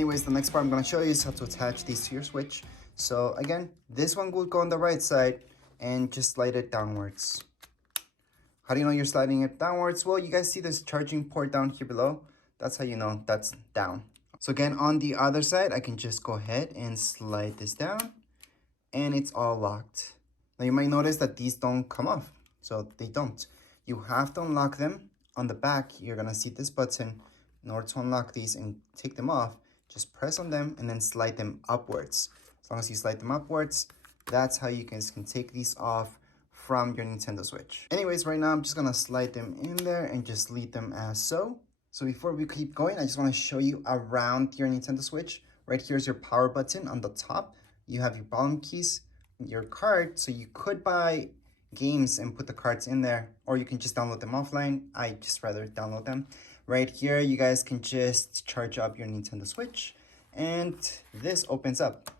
Anyways, the next part I'm gonna show you is how to attach these to your Switch. So again, this one will go on the right side and just slide it downwards. How do you know you're sliding it downwards? Well, you guys see this charging port down here below? That's how you know that's down. So again, on the other side, I can just go ahead and slide this down and it's all locked. Now you might notice that these don't come off. So they don't. You have to unlock them. On the back, you're gonna see this button. In order to unlock these and take them off, just press on them and then slide them upwards. As long as you slide them upwards, that's how you guys can take these off from your Nintendo Switch. Anyways, right now I'm just gonna slide them in there and just leave them as so. So before we keep going, I just wanna show you around your Nintendo Switch. Right here's your power button on the top. You have your volume keys, your card, so you could buy games and put the cards in there, or you can just download them offline. I just rather download them. Right here, you guys can just charge up your Nintendo Switch, and this opens up.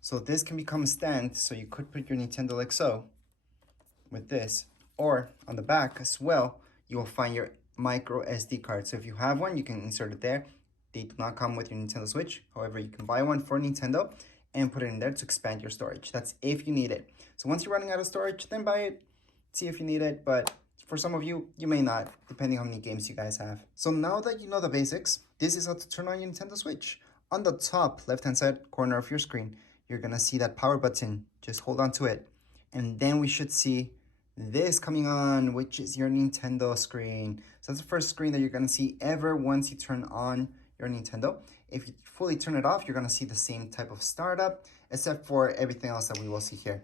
So this can become a stand, so you could put your Nintendo like so, with this, or on the back as well, you will find your micro SD card. So if you have one, you can insert it there. They do not come with your Nintendo Switch. However, you can buy one for Nintendo and put it in there to expand your storage. That's if you need it. So once you're running out of storage, then buy it, see if you need it. But for some of you, you may not, depending on how many games you guys have. So now that you know the basics, this is how to turn on your Nintendo Switch. On the top left-hand side corner of your screen, you're gonna see that power button. Just hold on to it. And then we should see this coming on, which is your Nintendo screen. So that's the first screen that you're gonna see ever once you turn on your Nintendo. If you fully turn it off, you're gonna see the same type of startup, except for everything else that we will see here.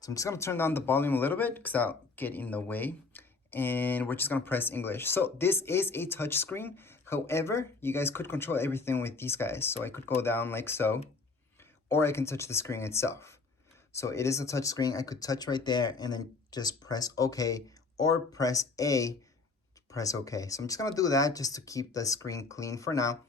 So I'm just gonna turn down the volume a little bit because I'll get in the way. And we're just gonna press English. So this is a touch screen. However, you guys could control everything with these guys. So I could go down like so, or I can touch the screen itself. So it is a touch screen. I could touch right there and then just press OK, or press A, press OK. So I'm just gonna do that just to keep the screen clean for now.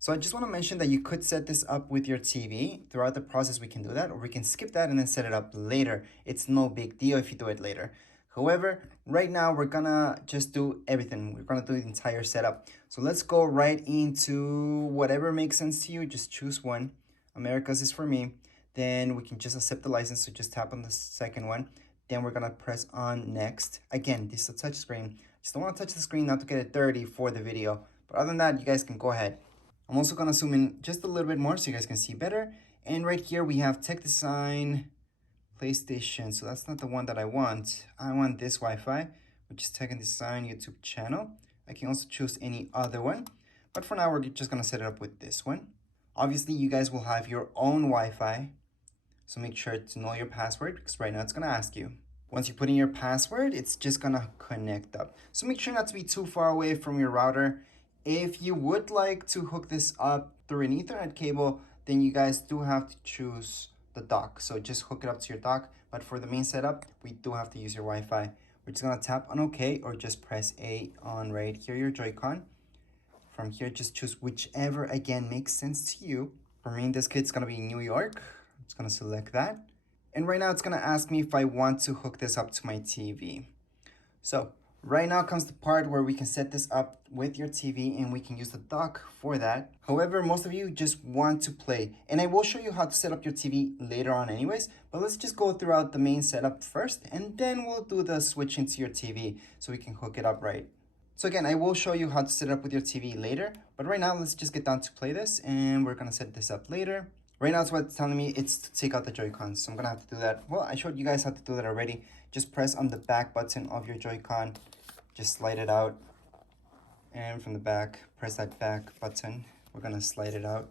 So I just wanna mention that you could set this up with your TV. Throughout the process, we can do that, or we can skip that and then set it up later. It's no big deal if you do it later. However, right now we're gonna just do everything. We're gonna do the entire setup. So let's go right into whatever makes sense to you. Just choose one. America's is for me. Then we can just accept the license. So just tap on the second one. Then we're gonna press on next. Again, this is a touch screen. Just don't wanna touch the screen not to get it dirty for the video. But other than that, you guys can go ahead. I'm also gonna zoom in just a little bit more so you guys can see better. And right here we have tech design, PlayStation. So that's not the one that I want. I want this Wi-Fi, which is Tech and Design YouTube channel. I can also choose any other one, but for now we're just gonna set it up with this one. Obviously, you guys will have your own Wi-Fi, so make sure to know your password because right now it's gonna ask you. Once you put in your password, it's just gonna connect up. So make sure not to be too far away from your router. If you would like to hook this up through an Ethernet cable, then you guys do have to choose the dock. So just hook it up to your dock. But for the main setup, we do have to use your Wi-Fi. We're just gonna tap on OK, or just press A on right here, your Joy-Con. From here, just choose whichever, again, makes sense to you. For me, in this case, it's gonna be New York. I'm just gonna select that. And right now, it's gonna ask me if I want to hook this up to my TV. So right now comes the part where we can set this up with your TV and we can use the dock for that. However, most of you just want to play. And I will show you how to set up your TV later on anyways, but let's just go throughout the main setup first and then we'll do the switch into your TV so we can hook it up right. So again, I will show you how to set it up with your TV later, but right now let's just get down to play this and we're gonna set this up later. Right now it's what it's telling me it's to take out the Joy-Cons, so I'm gonna have to do that. Well, I showed you guys how to do that already. Just press on the back button of your Joy-Con, just slide it out, and from the back, press that back button. We're gonna slide it out.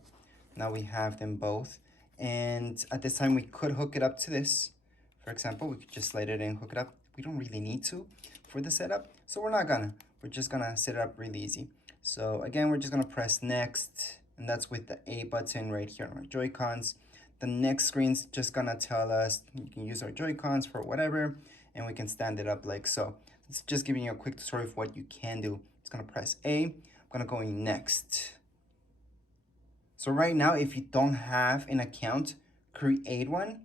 Now we have them both, and at this time we could hook it up to this. For example, we could just slide it in, hook it up. We don't really need to for the setup, so we're not gonna. We're just gonna set it up really easy. So again, we're just gonna press next, and that's with the A button right here on our Joy-Cons. The next screen's just gonna tell us you can use our Joy-Cons for whatever, and we can stand it up like so. It's just giving you a quick tutorial of what you can do. It's gonna press A. I'm gonna go in next. So right now, if you don't have an account, create one.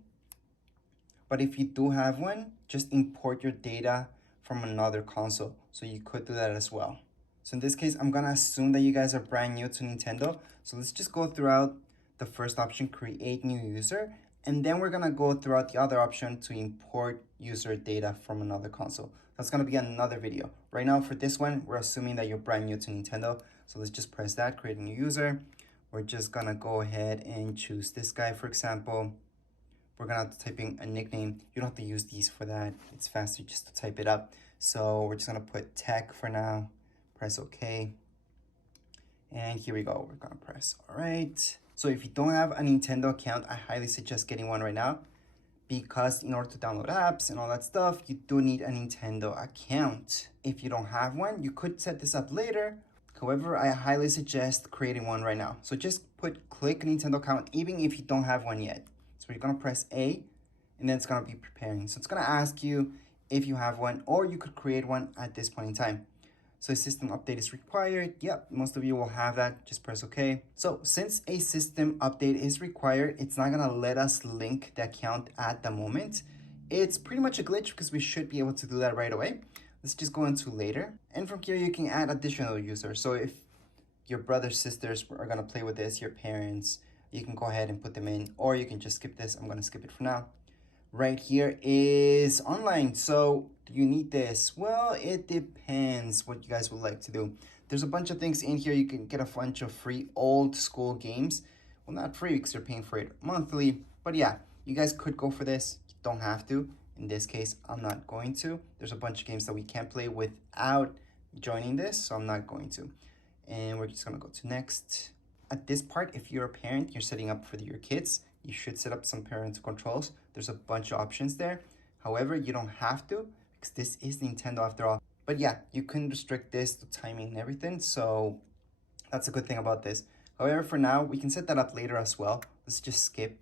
But if you do have one, just import your data from another console. So you could do that as well. So in this case, I'm gonna assume that you guys are brand new to Nintendo. So let's just go throughout the first option, create new user. And then we're gonna go throughout the other option to import user data from another console. That's gonna be another video. Right now for this one, we're assuming that you're brand new to Nintendo. So let's just press that, create a new user. We're just gonna go ahead and choose this guy, for example. We're gonna have to type in a nickname. You don't have to use these for that. It's faster just to type it up. So we're just gonna put tech for now, press OK. And here we go, we're gonna press all right. So if you don't have a Nintendo account, I highly suggest getting one right now, because in order to download apps and all that stuff, you do need a Nintendo account. If you don't have one, you could set this up later. However, I highly suggest creating one right now. So just click Nintendo account, even if you don't have one yet. So you're gonna press A, and then it's gonna be preparing. So it's gonna ask you if you have one, or you could create one at this point in time. So a system update is required. Yep, most of you will have that. Just press OK. So since a system update is required, it's not gonna let us link the account at the moment. It's pretty much a glitch because we should be able to do that right away. Let's just go into later. And from here, you can add additional users. So if your brothers, sisters are gonna play with this, your parents, you can go ahead and put them in, or you can just skip this. I'm gonna skip it for now. Right here is online. So do you need this? Well, it depends what you guys would like to do. There's a bunch of things in here. You can get a bunch of free old school games. Well, not free because you're paying for it monthly, but yeah, you guys could go for this. You don't have to. In this case, I'm not going to. There's a bunch of games that we can't play without joining this, so I'm not going to. And we're just gonna go to next. At this part, if you're a parent, you're setting up for your kids, you should set up some parental controls. There's a bunch of options there. However, you don't have to, because this is Nintendo after all. But yeah, you can restrict this to timing and everything, so that's a good thing about this. However, for now, we can set that up later as well. Let's just skip,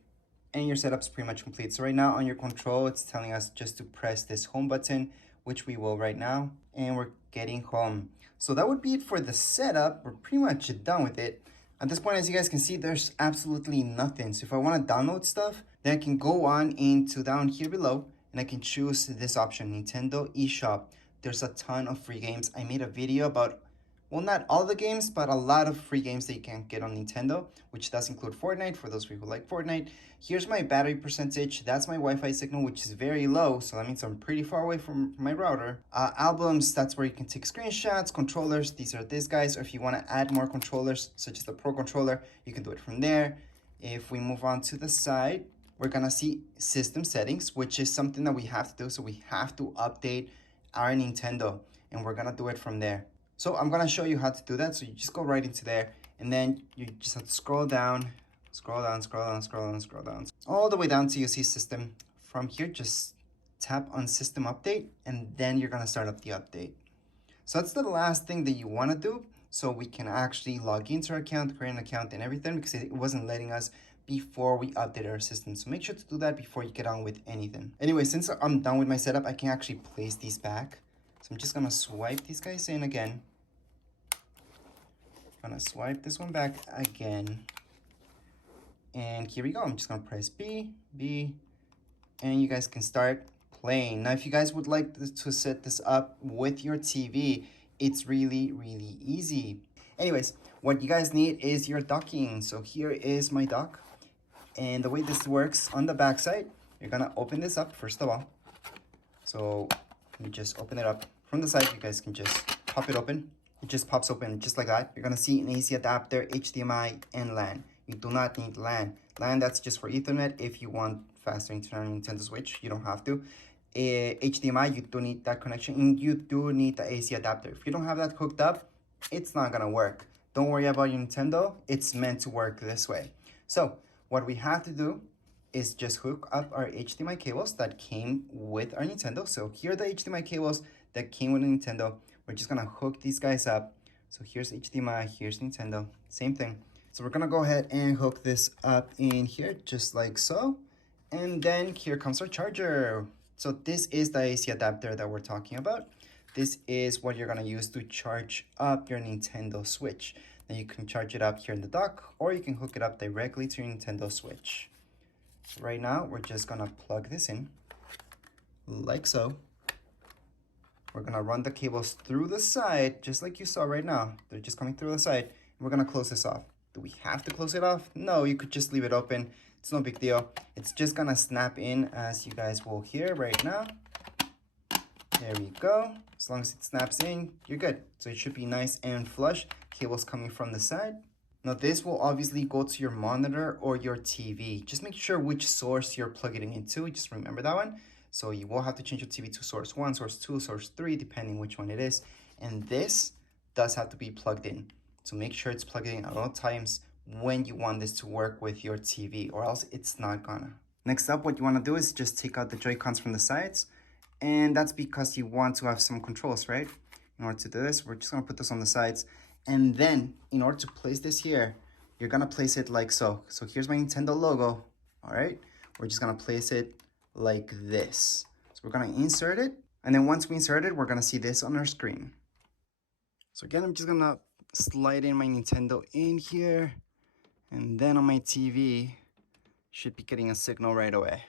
and your setup's pretty much complete. So right now on your control, it's telling us just to press this home button, which we will right now, and we're getting home. So that would be it for the setup. We're pretty much done with it. At this point, as you guys can see, there's absolutely nothing. So if I want to download stuff, then I can go on into down here below, and I can choose this option, Nintendo eShop. There's a ton of free games. I made a video about, well, not all the games, but a lot of free games that you can get on Nintendo, which does include Fortnite, for those of you who like Fortnite. Here's my battery percentage. That's my Wi-Fi signal, which is very low, so that means I'm pretty far away from my router. Albums, that's where you can take screenshots. Controllers, these are these guys. Or if you want to add more controllers, such as the Pro Controller, you can do it from there. If we move on to the side, we're gonna see system settings, which is something that we have to do. So we have to update our Nintendo, and we're gonna do it from there. So I'm gonna show you how to do that. So you just go right into there, and then you just have to scroll down, scroll down, scroll down, scroll down, scroll down, all the way down to you see system. From here, just tap on system update, and then you're gonna start up the update. So that's the last thing that you wanna do, so we can actually log into our account, create an account and everything, because it wasn't letting us before we update our system. So make sure to do that before you get on with anything. Anyway, since I'm done with my setup, I can actually place these back. So I'm just gonna swipe these guys in again. Gonna swipe this one back again. And here we go. I'm just gonna press B, and you guys can start playing. Now, if you guys would like to set this up with your TV, it's really, really easy. Anyways, what you guys need is your docking. So here is my dock. And the way this works on the back side, you're gonna open this up first of all. So you just open it up from the side. You guys can just pop it open. It just pops open just like that. You're gonna see an AC adapter, HDMI, and LAN. You do not need LAN. LAN, that's just for Ethernet. If you want faster internet on Nintendo Switch, you don't have to. HDMI, you do need that connection, and you do need the AC adapter. If you don't have that hooked up, it's not gonna work. Don't worry about your Nintendo. It's meant to work this way. So what we have to do is just hook up our HDMI cables that came with our Nintendo. So here are the HDMI cables that came with the Nintendo. We're just gonna hook these guys up. So here's HDMI, here's Nintendo, same thing. So we're gonna go ahead and hook this up in here, just like so. And then here comes our charger. So this is the AC adapter that we're talking about. This is what you're gonna use to charge up your Nintendo Switch. Now you can charge it up here in the dock, or you can hook it up directly to your Nintendo Switch. Right now, we're just gonna plug this in, like so. We're gonna run the cables through the side, just like you saw right now. They're just coming through the side. And we're gonna close this off. Do we have to close it off? No, you could just leave it open. It's no big deal. It's just gonna snap in, as you guys will hear right now. There we go. As long as it snaps in, you're good. So it should be nice and flush. Cables coming from the side. Now this will obviously go to your monitor or your TV. Just make sure which source you're plugging it into. Just remember that one. So you will have to change your TV to source 1, source 2, source 3, depending which one it is. And this does have to be plugged in. So make sure it's plugged in at all times when you want this to work with your TV, or else it's not gonna. Next up, what you wanna do is just take out the Joy-Cons from the sides. And that's because you want to have some controls, right? In order to do this, we're just gonna put this on the sides. And then in order to place this here, you're gonna place it like so. So here's my Nintendo logo, all right? We're just gonna place it like this. So we're gonna insert it. And then once we insert it, we're gonna see this on our screen. So again, I'm just gonna slide in my Nintendo in here. And then on my TV, should be getting a signal right away.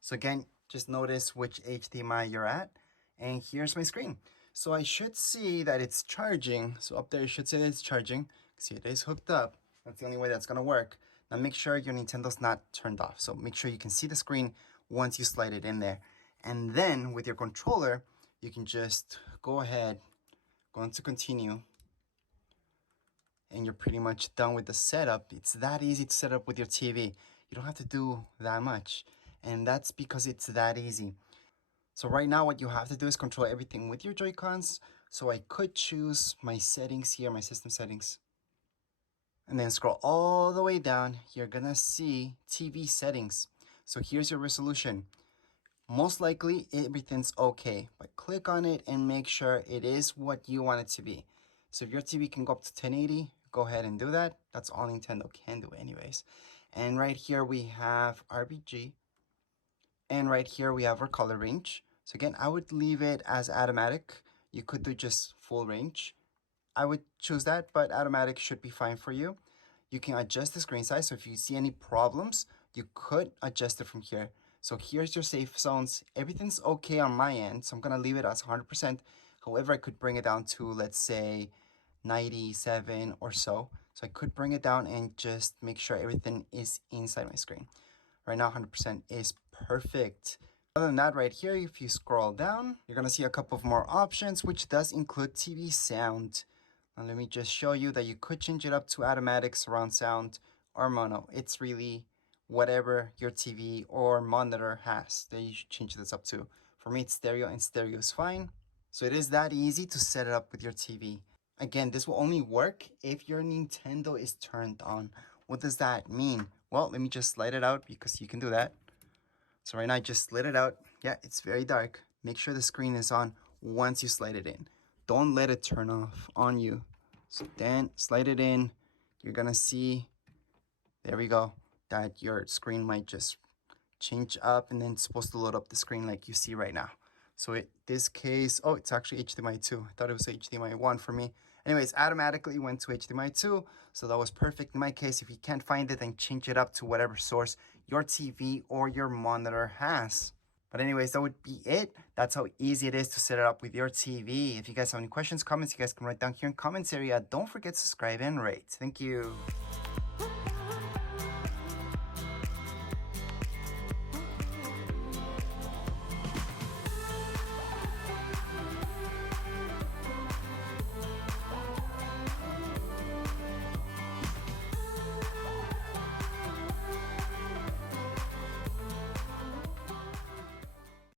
So again, just notice which HDMI you're at. And here's my screen. So I should see that it's charging. So up there, it should say that it's charging. See, it is hooked up. That's the only way that's gonna work. Now make sure your Nintendo's not turned off. So make sure you can see the screen once you slide it in there. And then with your controller, you can just go ahead, go into continue. And you're pretty much done with the setup. It's that easy to set up with your TV. You don't have to do that much. And that's because it's that easy. So right now what you have to do is control everything with your Joy-Cons. So I could choose my settings here, my system settings. And then scroll all the way down. You're gonna see TV settings. So here's your resolution. Most likely everything's okay, but click on it and make sure it is what you want it to be. So if your TV can go up to 1080, go ahead and do that. That's all Nintendo can do anyways. And right here we have RGB. And right here we have our color range. So again, I would leave it as automatic. You could do just full range. I would choose that, but automatic should be fine for you. You can adjust the screen size. So if you see any problems, you could adjust it from here. So here's your safe zones. Everything's okay on my end. So I'm gonna leave it as 100%. However, I could bring it down to, let's say, 97 or so. So I could bring it down and just make sure everything is inside my screen. Right now, 100% is perfect. Other than that, right here, if you scroll down, you're gonna see a couple of more options, which does include TV sound. Now let me just show you that you could change it up to automatic, surround sound, or mono. It's really whatever your TV or monitor has that you should change this up to. For me, it's stereo, and stereo is fine. So it is that easy to set it up with your TV. Again, this will only work if your Nintendo is turned on. What does that mean? Well, let me just slide it out because you can do that. So right now I just slid it out. Yeah, it's very dark. Make sure the screen is on once you slide it in. Don't let it turn off on you. So then slide it in. You're gonna see, there we go, that your screen might just change up and then it's supposed to load up the screen like you see right now. So in this case, oh, it's actually HDMI 2. I thought it was HDMI 1 for me. Anyways, automatically went to HDMI 2, so that was perfect in my case. If you can't find it, then change it up to whatever source your TV or your monitor has. But anyways, that would be it. That's how easy it is to set it up with your TV. If you guys have any questions, comments, you guys can write down here in comments area. Don't forget to subscribe and rate. Thank you.